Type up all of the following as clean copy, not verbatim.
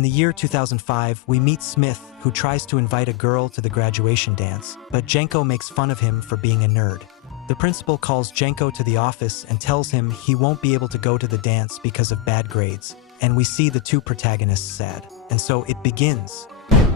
In the year 2005, we meet Smith, who tries to invite a girl to the graduation dance, but Jenko makes fun of him for being a nerd. The principal calls Jenko to the office and tells him he won't be able to go to the dance because of bad grades, and we see the two protagonists sad. And so it begins.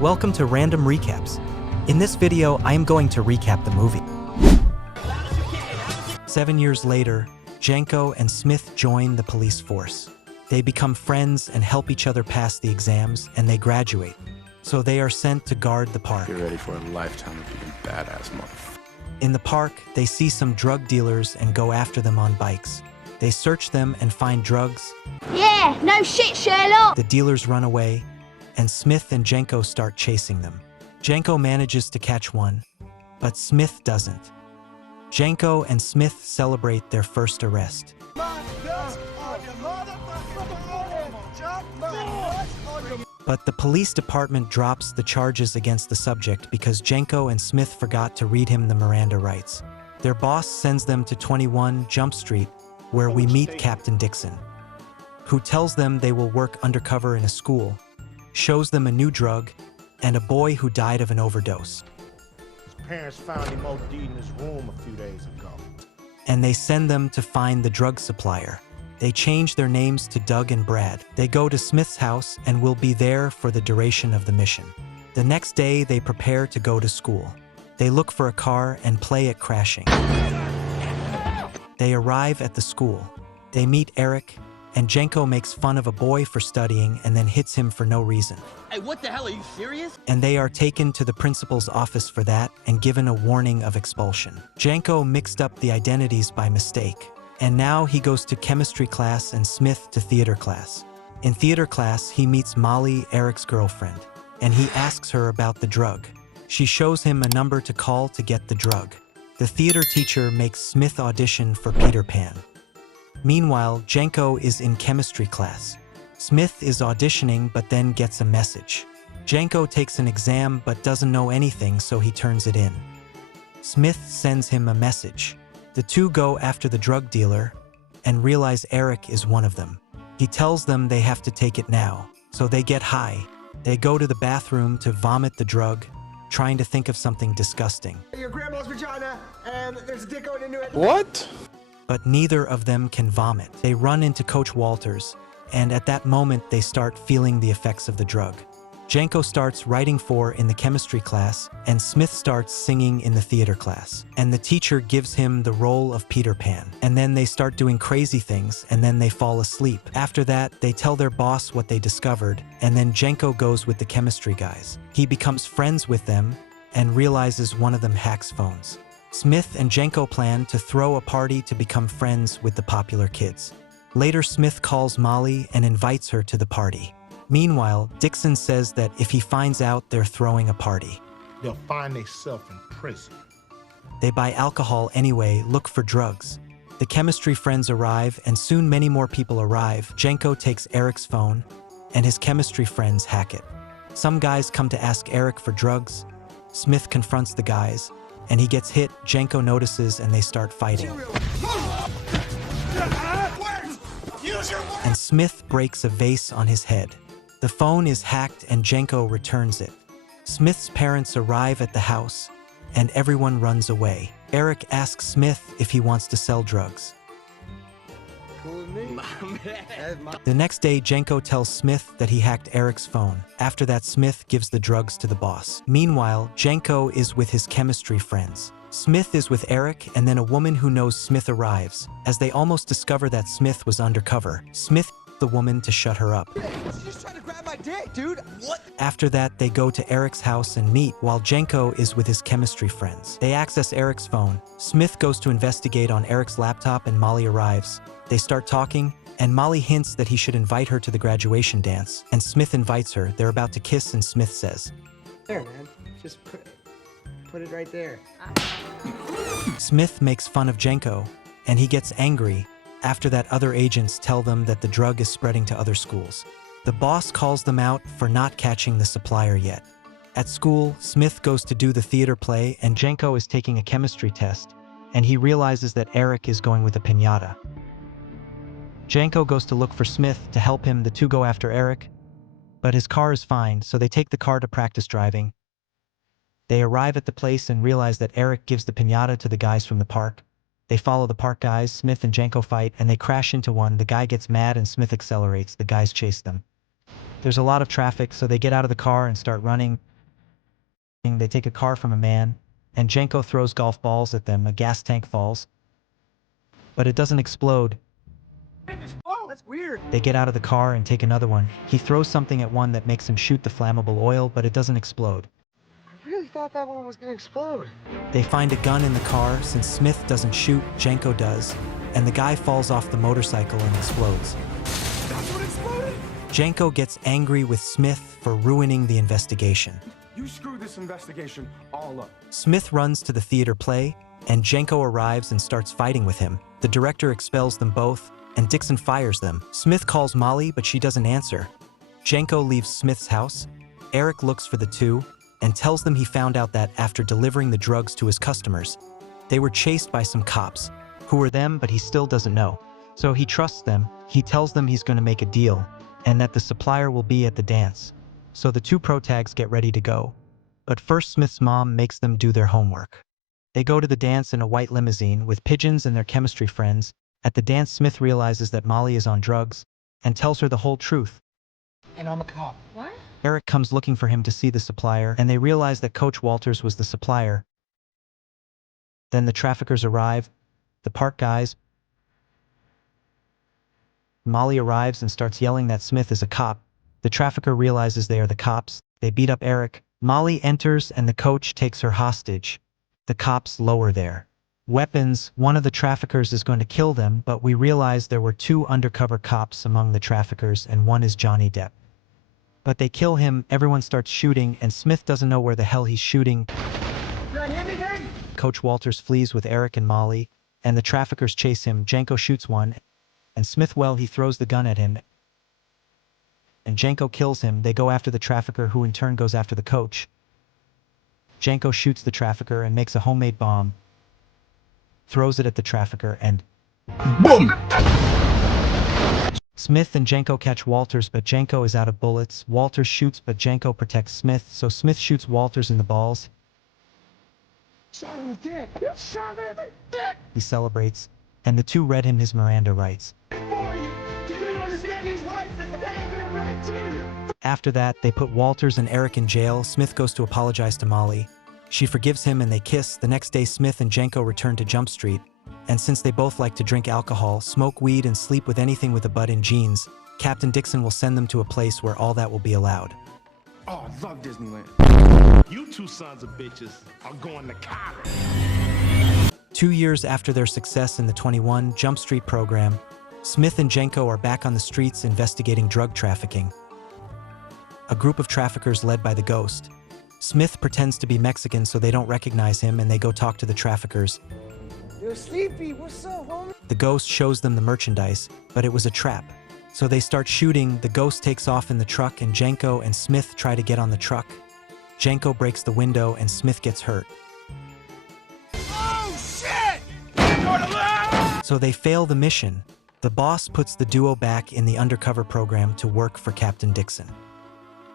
Welcome to Random Recaps. In this video, I am going to recap the movie. 7 years later, Jenko and Smith join the police force. They become friends and help each other pass the exams, and they graduate. So they are sent to guard the park. Get ready for a lifetime of being badass motherfucker. In the park, they see some drug dealers and go after them on bikes. They search them and find drugs. Yeah, no shit, Sherlock! The dealers run away, and Smith and Jenko start chasing them. Jenko manages to catch one, but Smith doesn't. Jenko and Smith celebrate their first arrest. But the police department drops the charges against the subject because Jenko and Smith forgot to read him the Miranda rights. Their boss sends them to 21 Jump Street, where we meet Captain Dixon, who tells them they will work undercover in a school, shows them a new drug, and a boy who died of an overdose. His parents found him OD'd in his room a few days ago. And they send them to find the drug supplier. They change their names to Doug and Brad. They go to Smith's house and will be there for the duration of the mission. The next day, they prepare to go to school. They look for a car and play at crashing. They arrive at the school. They meet Eric, and Jenko makes fun of a boy for studying and then hits him for no reason. Hey, what the hell, are you serious? And they are taken to the principal's office for that and given a warning of expulsion. Jenko mixed up the identities by mistake. And now he goes to chemistry class and Smith to theater class. In theater class, he meets Molly, Eric's girlfriend, and he asks her about the drug. She shows him a number to call to get the drug. The theater teacher makes Smith audition for Peter Pan. Meanwhile, Jenko is in chemistry class. Smith is auditioning but then gets a message. Jenko takes an exam but doesn't know anything, so he turns it in. Smith sends him a message. The two go after the drug dealer and realize Eric is one of them. He tells them they have to take it now, so they get high. They go to the bathroom to vomit the drug, trying to think of something disgusting. Your grandma's vagina, and there's a dick going into it. What? But neither of them can vomit. They run into Coach Walters, and at that moment they start feeling the effects of the drug. Jenko starts writing in the chemistry class, and Smith starts singing in the theater class. And the teacher gives him the role of Peter Pan. And then they start doing crazy things, and then they fall asleep. After that, they tell their boss what they discovered, and then Jenko goes with the chemistry guys. He becomes friends with them, and realizes one of them hacks phones. Smith and Jenko plan to throw a party to become friends with the popular kids. Later, Smith calls Molly and invites her to the party. Meanwhile, Dixon says that if he finds out they're throwing a party, They'll find themselves in prison. they buy alcohol anyway, look for drugs. The chemistry friends arrive, and soon many more people arrive. Jenko takes Eric's phone, and his chemistry friends hack it. Some guys come to ask Eric for drugs. Smith confronts the guys, and he gets hit. Jenko notices, and they start fighting. And Smith breaks a vase on his head. The phone is hacked and Jenko returns it. Smith's parents arrive at the house, and everyone runs away. Eric asks Smith if he wants to sell drugs. The next day, Jenko tells Smith that he hacked Eric's phone. After that, Smith gives the drugs to the boss. Meanwhile, Jenko is with his chemistry friends. Smith is with Eric, and then a woman who knows Smith arrives. As they almost discover that Smith was undercover, Smith the woman to shut her up. She's just trying to grab my dick, dude. What? After that, they go to Eric's house and meet, while Jenko is with his chemistry friends. They access Eric's phone. Smith goes to investigate on Eric's laptop, and Molly arrives. They start talking, and Molly hints that he should invite her to the graduation dance, and Smith invites her. They're about to kiss, and Smith says, There, man. Just put it right there. Smith makes fun of Jenko, and he gets angry. After that, other agents tell them that the drug is spreading to other schools. The boss calls them out for not catching the supplier yet. At school, Smith goes to do the theater play, and Jenko is taking a chemistry test, and he realizes that Eric is going with a piñata. Jenko goes to look for Smith to help him. The two go after Eric, but his car is fine, so they take the car to practice driving. They arrive at the place and realize that Eric gives the piñata to the guys from the park. They follow the park guys, Schmidt and Jenko fight, and they crash into one. The guy gets mad and Schmidt accelerates. The guys chase them. There's a lot of traffic, so they get out of the car and start running. They take a car from a man, and Jenko throws golf balls at them. A gas tank falls, but it doesn't explode. Oh, that's weird. They get out of the car and take another one. He throws something at one that makes him shoot the flammable oil, but it doesn't explode. I really thought that one was gonna explode. They find a gun in the car. Since Smith doesn't shoot, Jenko does, and the guy falls off the motorcycle and explodes. That's what exploded? Jenko gets angry with Smith for ruining the investigation. You screwed this investigation all up. Smith runs to the theater play, and Jenko arrives and starts fighting with him. The director expels them both, and Dixon fires them. Smith calls Molly, but she doesn't answer. Jenko leaves Smith's house. Eric looks for the two and tells them he found out that after delivering the drugs to his customers, they were chased by some cops, who were them, but he still doesn't know. So he trusts them. He tells them he's going to make a deal, and that the supplier will be at the dance. So the two protags get ready to go. But first, Smith's mom makes them do their homework. They go to the dance in a white limousine with pigeons and their chemistry friends. At the dance, Smith realizes that Molly is on drugs and tells her the whole truth. And I'm a cop. What? Eric comes looking for him to see the supplier, and they realize that Coach Walters was the supplier. Then the traffickers arrive, the park guys. Molly arrives and starts yelling that Smith is a cop. The trafficker realizes they are the cops. They beat up Eric. Molly enters and the coach takes her hostage. The cops lower their weapons. One of the traffickers is going to kill them, but we realize there were two undercover cops among the traffickers, and one is Johnny Depp. But they kill him, everyone starts shooting, and Smith doesn't know where the hell he's shooting. Coach Walters flees with Eric and Molly, and the traffickers chase him. Jenko shoots one, and Smith, he throws the gun at him, and Jenko kills him. They go after the trafficker, who in turn goes after the coach. Jenko shoots the trafficker and makes a homemade bomb, throws it at the trafficker, and boom! Smith and Jenko catch Walters, but Jenko is out of bullets. Walters shoots, but Jenko protects Smith, so Smith shoots Walters in the balls. He celebrates, and the two read him his Miranda rights. After that, they put Walters and Eric in jail. Smith goes to apologize to Molly. She forgives him and they kiss. The next day, Smith and Jenko return to Jump Street. And since they both like to drink alcohol, smoke weed, and sleep with anything with a butt in jeans, Captain Dixon will send them to a place where all that will be allowed. Oh, I love Disneyland. You two sons of bitches are going to college. 2 years after their success in the 21 Jump Street program, Smith and Jenko are back on the streets investigating drug trafficking. A group of traffickers led by the Ghost. Smith pretends to be Mexican so they don't recognize him, and they go talk to the traffickers. Yo, Sleepy, what's up, homie? The Ghost shows them the merchandise, but it was a trap. So they start shooting. The Ghost takes off in the truck, and Jenko and Smith try to get on the truck. Jenko breaks the window and Smith gets hurt. Oh, shit! So they fail the mission. The boss puts the duo back in the Undercover program to work for Captain Dixon.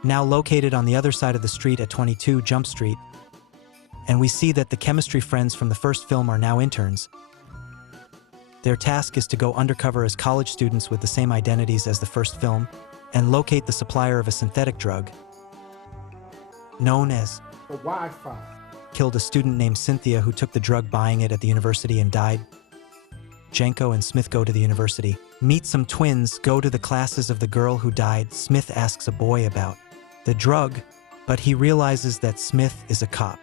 Now located on the other side of the street at 22 Jump Street, and we see that the chemistry friends from the first film are now interns. Their task is to go undercover as college students with the same identities as the first film and locate the supplier of a synthetic drug known as The Wi-Fi. killed a student named Cynthia who took the drug buying it at the university and died. Jenko and Smith go to the university, meet some twins, go to the classes of the girl who died. Smith asks a boy about the drug, but he realizes that Smith is a cop.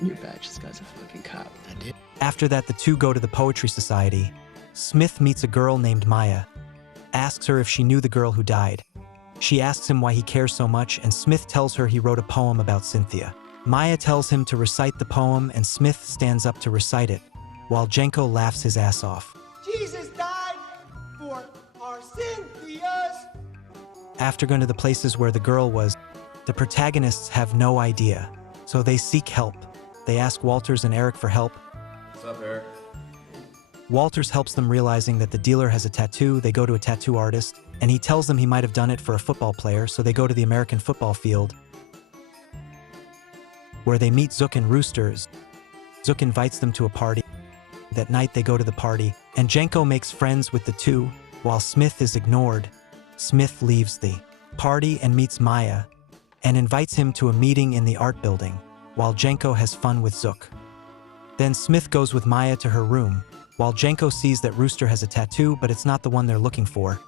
Your badge, this guy's a fucking cop. I did. After that, the two go to the Poetry Society. Smith meets a girl named Maya, asks her if she knew the girl who died. She asks him why he cares so much, and Smith tells her he wrote a poem about Cynthia. Maya tells him to recite the poem, and Smith stands up to recite it, while Jenko laughs his ass off. Jesus died for our Cynthias. After going to the places where the girl was, the protagonists have no idea, so they seek help. They ask Walters and Eric for help. What's up, Eric? Walters helps them, realizing that the dealer has a tattoo. They go to a tattoo artist. and he tells them he might have done it for a football player, so they go to the American football field, where they meet Zook and Rooster. Zook invites them to a party. That night they go to the party, and Jenko makes friends with the two, while Smith is ignored. Smith leaves the party and meets Maya, and invites him to a meeting in the art building, while Jenko has fun with Zook. Then Smith goes with Maya to her room, while Jenko sees that Rooster has a tattoo, but it's not the one they're looking for.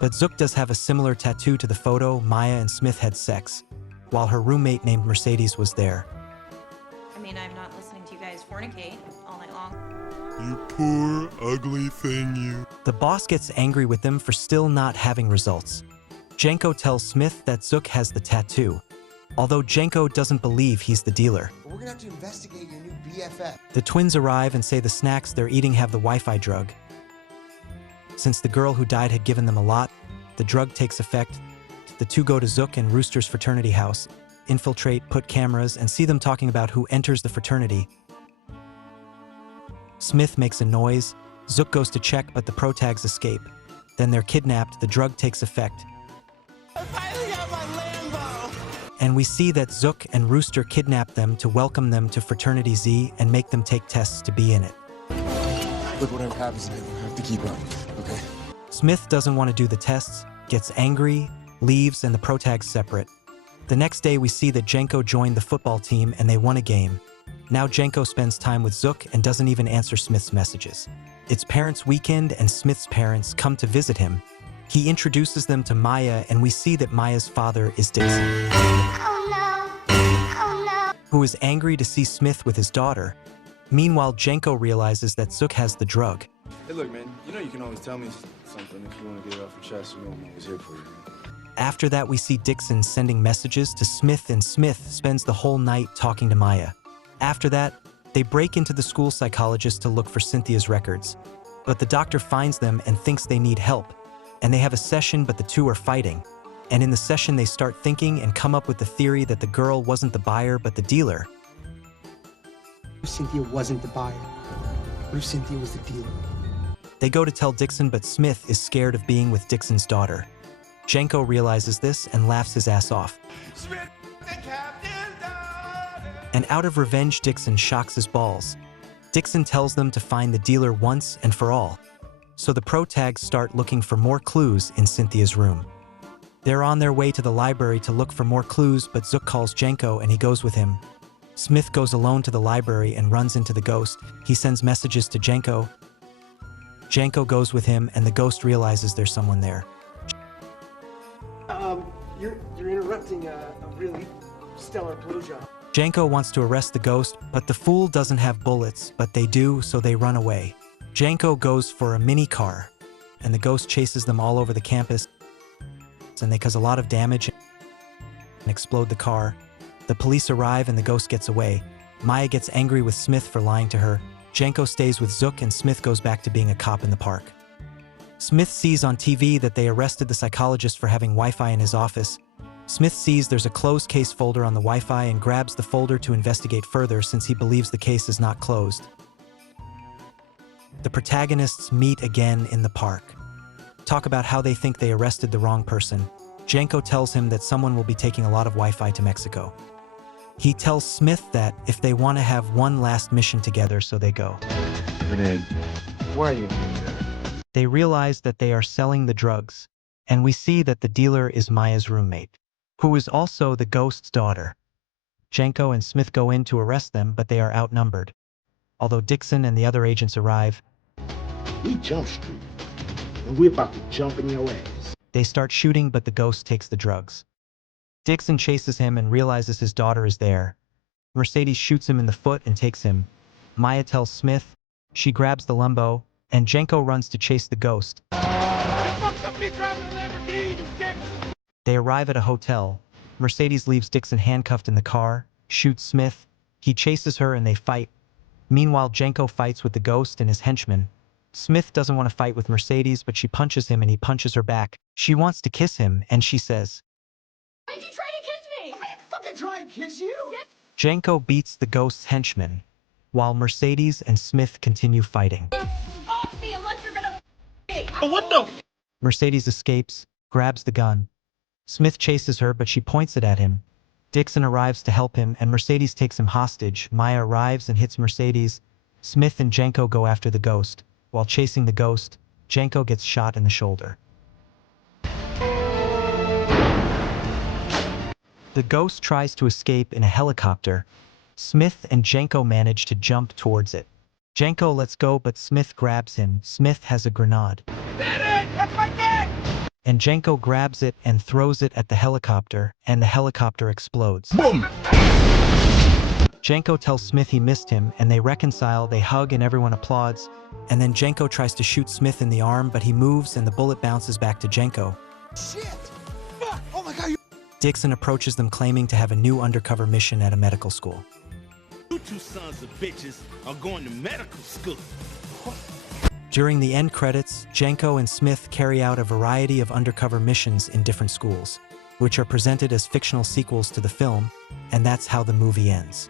But Zook does have a similar tattoo to the photo Maya and Smith had sex, while her roommate named Mercedes was there. I mean, I'm not listening to you guys fornicate all night long. You poor, ugly thing, you. The boss gets angry with them for still not having results. Jenko tells Smith that Zook has the tattoo, although Jenko doesn't believe he's the dealer. But we're gonna have to investigate your new BFF. The twins arrive and say the snacks they're eating have the Wi-Fi drug. Since the girl who died had given them a lot, the drug takes effect. The two go to Zook and Rooster's fraternity house, infiltrate, put cameras, and see them talking about who enters the fraternity. Smith makes a noise. Zook goes to check, but the pro-tags escape. Then they're kidnapped, the drug takes effect. I finally got my Lambo! And we see that Zook and Rooster kidnap them to welcome them to Fraternity Z and make them take tests to be in it. Look, whatever happens, man, we'll have to keep up, okay? Smith doesn't want to do the tests, gets angry, leaves, and the pro-tags separate. The next day we see that Jenko joined the football team and they won a game. Now Jenko spends time with Zook and doesn't even answer Smith's messages. It's parents' weekend and Smith's parents come to visit him. He introduces them to Maya and we see that Maya's father is Dixon, who is angry to see Smith with his daughter. Meanwhile, Jenko realizes that Zook has the drug. Hey, look, man, you know you can always tell me something if you want to get it off your chest. You know I'm always here for you. After that, we see Dixon sending messages to Smith, and Smith spends the whole night talking to Maya. After that, they break into the school psychologist to look for Cynthia's records. But the doctor finds them and thinks they need help. And they have a session, but the two are fighting. And in the session, they start thinking and come up with the theory that the girl wasn't the buyer, but the dealer. Cynthia wasn't the buyer. Bruce Cynthia was the dealer. They go to tell Dixon, but Smith is scared of being with Dixon's daughter. Jenko realizes this and laughs his ass off. And out of revenge, Dixon shocks his balls. Dixon tells them to find the dealer once and for all. So the pro-tags start looking for more clues in Cynthia's room. They're on their way to the library to look for more clues, but Zook calls Jenko and he goes with him. Smith goes alone to the library and runs into the ghost. He sends messages to Jenko. Jenko goes with him and the ghost realizes there's someone there. You're interrupting a really stellar blowjob. Jenko wants to arrest the ghost, but the fool doesn't have bullets, but they do, so they run away. Jenko goes for a mini car, and the ghost chases them all over the campus, and they cause a lot of damage and explode the car. The police arrive and the ghost gets away. Maya gets angry with Smith for lying to her. Jenko stays with Zook and Smith goes back to being a cop in the park. Smith sees on TV that they arrested the psychologist for having Wi-Fi in his office. Smith sees there's a closed case folder on the Wi-Fi and grabs the folder to investigate further since he believes the case is not closed. The protagonists meet again in the park. Talk about how they think they arrested the wrong person. Jenko tells him that someone will be taking a lot of Wi-Fi to Mexico. He tells Smith that if they want to have one last mission together, so they go. Grenade. Why are you doing that? They realize that they are selling the drugs, and we see that the dealer is Maya's roommate, who is also the ghost's daughter. Jenko and Smith go in to arrest them, but they are outnumbered. Although Dixon and the other agents arrive, We jump street, and we're about to jump in your ass. they start shooting, but the ghost takes the drugs. Dixon chases him and realizes his daughter is there. Mercedes shoots him in the foot and takes him. Maya tells Smith. She grabs the Lambo, and Jenko runs to chase the ghost. They arrive at a hotel. Mercedes leaves Dixon handcuffed in the car, shoots Smith. He chases her and they fight. Meanwhile, Jenko fights with the ghost and his henchmen. Smith doesn't want to fight with Mercedes, but she punches him and he punches her back. She wants to kiss him, and she says, Why did you try to kiss me? I ain't fucking trying to kiss you. Jenko beats the ghost's henchmen, while Mercedes and Smith continue fighting. Off me unless you're gonna me. What the? Mercedes escapes. grabs the gun. Smith chases her, but she points it at him. Dixon arrives to help him, and Mercedes takes him hostage. Maya arrives and hits Mercedes. Smith and Jenko go after the ghost. While chasing the ghost, Jenko gets shot in the shoulder. The ghost tries to escape in a helicopter. Smith and Jenko manage to jump towards it. Jenko lets go, but Smith grabs him. Smith has a grenade. And Jenko grabs it and throws it at the helicopter, and the helicopter explodes. Boom! Jenko tells Smith he missed him, and they reconcile, they hug, and everyone applauds. And then Jenko tries to shoot Smith in the arm, but he moves and the bullet bounces back to Jenko. Shit! Fuck! Oh my god, Dixon approaches them claiming to have a new undercover mission at a medical school. You two sons of bitches are going to medical school. During the end credits, Jenko and Smith carry out a variety of undercover missions in different schools, which are presented as fictional sequels to the film, and that's how the movie ends.